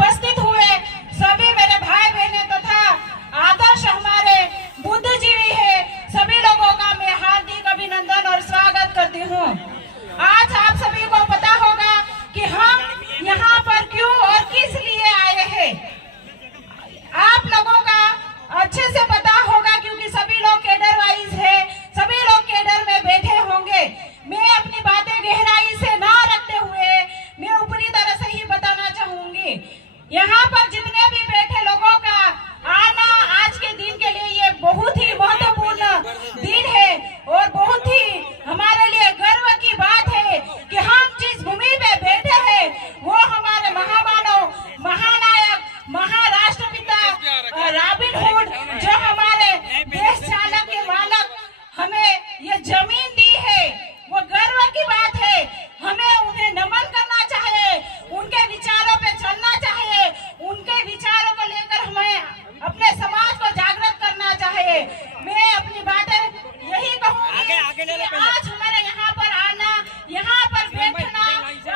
उपस्थित हुए सभी मेरे भाई बहने तथा आदर्श हमारे बुद्धिजीवी है, सभी लोगों का मैं हार्दिक अभिनंदन और स्वागत करती हूँ। आज आप सभी को पता होगा कि हम यहाँ पर क्यों और किस लिए आए हैं। आप लोगों का अच्छे से पता होगा क्योंकि सभी लोग कैडर वाइज है, सभी लोग कैडर में बैठे होंगे। मैं अपनी बातें गहराई से ना रखते हुए मैं ऊपरी तरह से ही बताना चाहूंगी। यहाँ पर जितने भी बैठे लोगों का आना आज के दिन के लिए ये बहुत ही महत्वपूर्ण दिन है और बहुत ही हमारे लिए गर्व की बात है कि हम जिस भूमि पे बैठे हैं वो हमारे महामानव, महानायक, महाराष्ट्रपिता रॉबिन हुड जो हमारे देश चालक के मालक हमें ये जमीन दी है, वो गर्व की बात है। हमें उन्हें नमन करना चाहिए, उनके विचारों पे चलना चाहिए, उनके विचारों को लेकर हमें अपने समाज को जागृत करना चाहिए। मैं अपनी बातें यही कहूंगी कि आज हमारे यहाँ पर आना, यहाँ पर बैठना,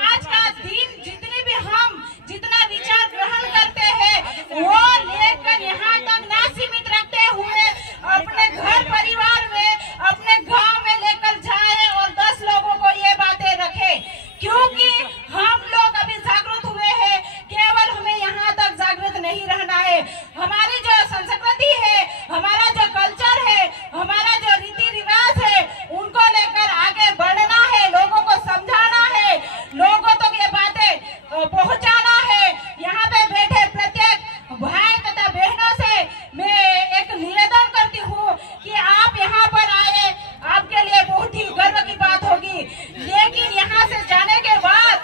आज का दिन जितनी भी हम जितना विचार ग्रहण करते हैं वो लेकर यहाँ तक ना सीमित रखते हुए अपने घर परिवार में, अपने गांव में लेकर जाए और 10 लोगों को ये बातें रखे, क्योंकि हम लोग अभी जागरूक हुए हैं। केवल हमें यहाँ तक जागरूक नहीं रहना है। हमारी जो संस्कृति है, हमारा जो कल्चर है, हमारा जो रीति रिवाज है, उनको लेकर आगे बढ़ना है, लोगों को समझाना है, लोगों तक ये बातें पहुँचाना है। यहाँ पे बैठे प्रत्येक भाई तथा बहनों से मैं एक निवेदन करती हूँ कि आप यहाँ पर आए, आपके लिए बहुत ही गर्व की बात होगी, लेकिन यहाँ से जाने के बाद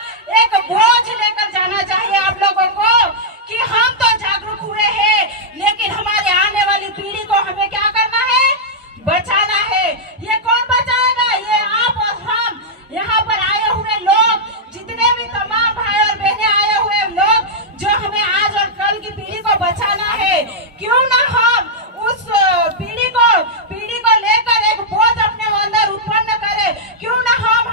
एक बोझ लेकर जाना चाहिए आप लोगों को कि हम तो जागरूक हुए हैं, लेकिन हमारे आने वाली पीढ़ी को हमें क्या करना है, बचाना है। ये कौन बचाएगा? ये आप और हम, यहाँ पर आए हुए लोग, जितने भी तमाम भाई और बहनें आए हुए लोग जो हमें आज और कल की पीढ़ी को बचाना है। क्यों ना हम उस पीढ़ी को लेकर एक बोझ अपने अंदर उत्पन्न करें, क्यों ना हम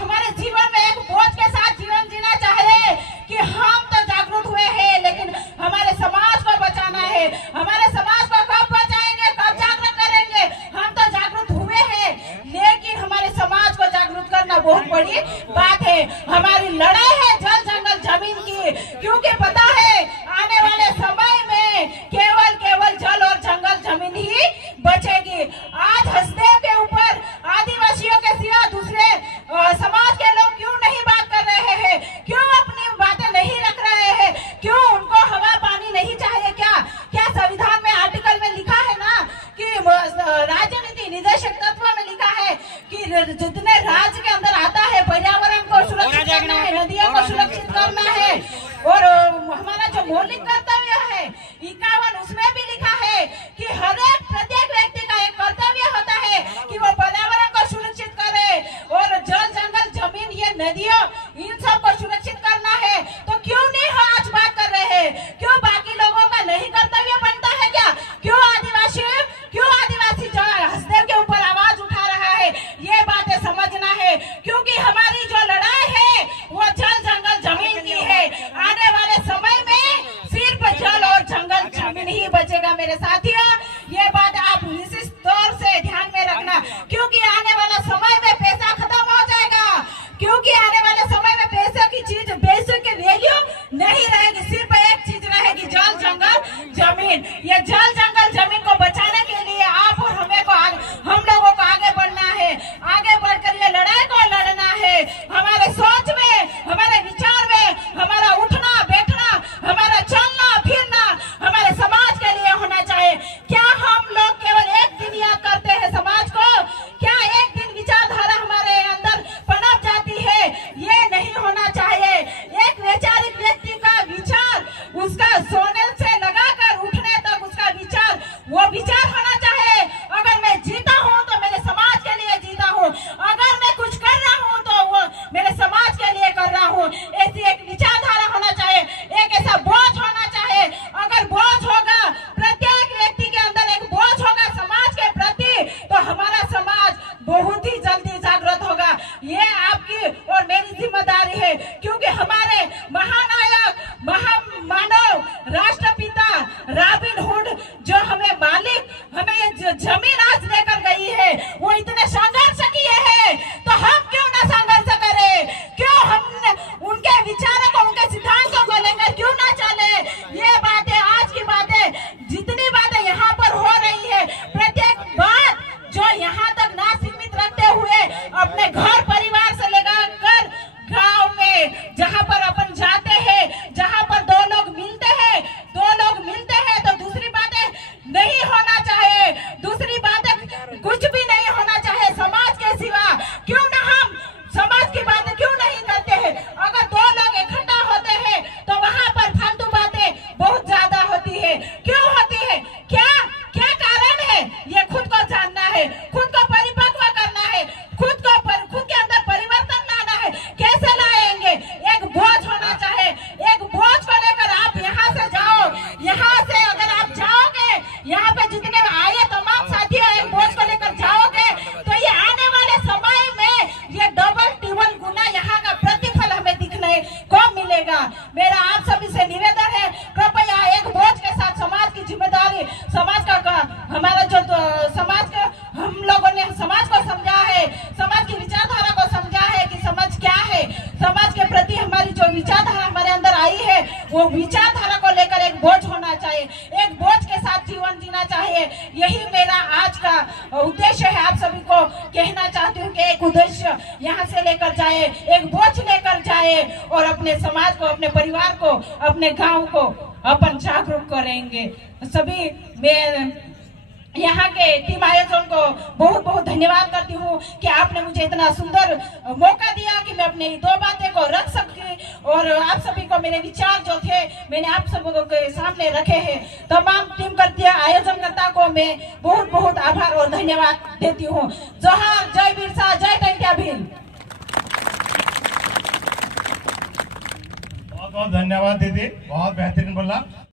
हमारे जीवन में एक बोझ के साथ जीवन जीना चाहे कि हम तो जागरूक हुए हैं, लेकिन हमारे समाज को बचाना है। हमारे समाज को कब बचाएंगे, कब जागरूक करेंगे? हम तो जागरूक हुए हैं, लेकिन हमारे समाज को जागरूक करना बहुत बड़ी बात है। हमारी लड़ाई है जल जंगल जमीन की, क्योंकि पता है आने वाले समय में केवल जल और जंगल जमीन ही बचेगी। आज हसदेव के ऊपर आदिवासियों के सिवा दूसरे समाज के लोग क्यों नहीं बात कर रहे हैं? क्यों अपनी बातें नहीं रख रहे हैं? क्यों उनको हवा पानी नहीं चाहिए? क्या संविधान में आर्टिकल में लिखा है ना कि राजनीति निदेशक तत्व में लिखा है कि जितने राज्य के अंदर आता है पर्यावरण को सुरक्षित करना है, नदियों को सुरक्षित करना है, और हमारा जो मौलिक कर्तव्य है 51 उसमें भी लिखा है कि हर एक प्रत्येक व्यक्ति का एक कर्तव्य होता है कि वो पर्यावरण को सुरक्षित करे और जल जंगल जमीन ये नदियों इन सब को सुरक्षित करना है। तो क्यों नहीं आज बात कर रहे हैं? क्यों बाकी लोगों का नहीं कर्तव्य बनता है क्या? क्यों आदिवासी जो हसदेव के ऊपर आवाज उठा रहा है? ये बातें समझना है, क्योंकि हमारी जो लड़ाई है वो जल जंगल जमीन की है। आने वाले समय में सिर्फ जल और जंगल जमीन ही बचेगा मेरे साथियों। ये बात आप विशिष्ट तौर से ध्यान में रखना, क्योंकि आने वाला समय में पैसा खत्म हो जाएगा, क्योंकि आने वाले समय में पैसे की चीज, पैसे की वैल्यू नहीं रहेगी, सिर्फ एक चीज रहेगी, जल जंगल जमीन। ये जल जंगल जमीन को बचाने के लिए आप और हम लोगों को आगे बढ़ना है, आगे बढ़कर ये लड़ाई को लड़ना है। हमारे सोच में, हमारे विचार में, हमारा उठना बैठना, हमारा चलना फिरना हमारे समाज के लिए होना चाहिए। क्या हम लोग केवल एक दिन याद करते हैं समाज को? क्या एक दिन विचारधारा हमारे अंदर पनप जाती है? ये नहीं होना चाहिए। एक वैचारिक व्यक्ति का विचार उसका सोने से लगाकर उठने तक उसका विचार मेरा आप सभी से निवेदन है, कृपया एक बोझ के साथ समाज की जिम्मेदारी, समाज का हमारा जो समाज का हम लोगों ने समाज को समझा है, समाज की विचारधारा को समझा है कि समाज क्या है, समाज के प्रति हमारी जो विचारधारा हमारे अंदर आई है वो विचारधारा को लेकर एक बोझ होना चाहिए, एक बोझ के साथ जीवन जीना चाहिए। यही मेरा आज का उद्देश्य है। आप सभी को कहना चाहती हूँ कि एक उद्देश्य यहाँ से लेकर जाए, एक बोझ लेकर जाए और अपने समाज को, अपने परिवार को, अपने गांव को अपन जागरूक करेंगे। सभी मैं यहाँ के टीम आयोजन को बहुत बहुत धन्यवाद करती हूँ कि आपने मुझे इतना सुंदर मौका दिया कि मैं अपनी दो बातें को रख सकी और आप सभी को मेरे विचार जो थे मैंने आप सभी के सामने रखे हैं। तमाम टीम करती आयोजनकर्ता को मैं बहुत बहुत आभार और धन्यवाद देती हूँ। जोहार, जय बिरसा, जय टंट्या भील। बहुत बहुत धन्यवाद दीदी, बहुत बेहतरीन बोला।